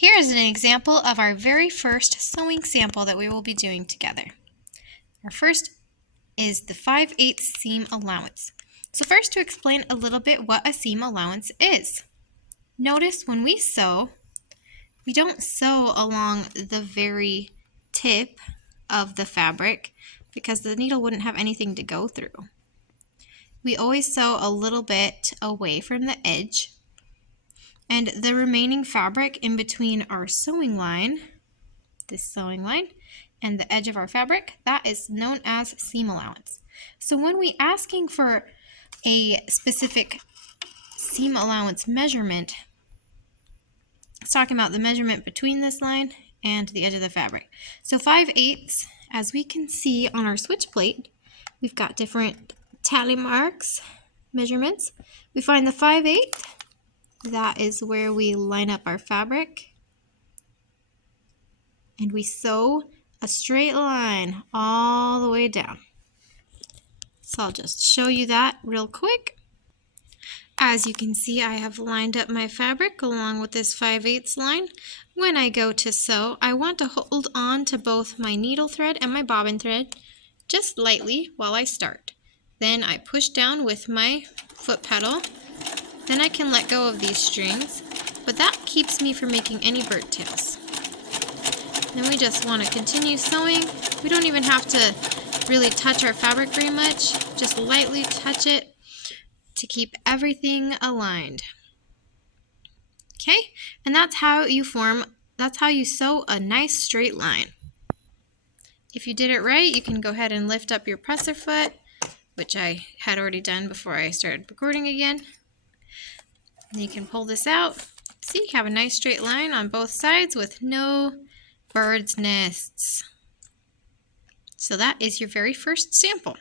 Here is an example of our very first sewing sample that we will be doing together. Our first is the 5/8 seam allowance. So first, to explain a little bit what a seam allowance is. Notice when we sew, we don't sew along the very tip of the fabric because the needle wouldn't have anything to go through. We always sew a little bit away from the edge, and the remaining fabric in between our sewing line, this sewing line, and the edge of our fabric, that is known as seam allowance. So when we're asking for a specific seam allowance measurement, it's talking about the measurement between this line and the edge of the fabric. So 5/8, as we can see on our switch plate, we've got different tally marks, measurements. We find the 5/8, that is where we line up our fabric, and we sew a straight line all the way down. So I'll just show you that real quick. As you can see, I have lined up my fabric along with this 5/8 line. When I go to sew, I want to hold on to both my needle thread and my bobbin thread just lightly while I start. Then I push down with my foot pedal. Then I can let go of these strings, but that keeps me from making any bird tails. Then we just want to continue sewing. We don't even have to really touch our fabric very much, just lightly touch it to keep everything aligned. Okay, and that's how you sew a nice straight line. If you did it right, you can go ahead and lift up your presser foot, which I had already done before I started recording again. And you can pull this out. See, you have a nice straight line on both sides with no bird's nests. So that is your very first sample.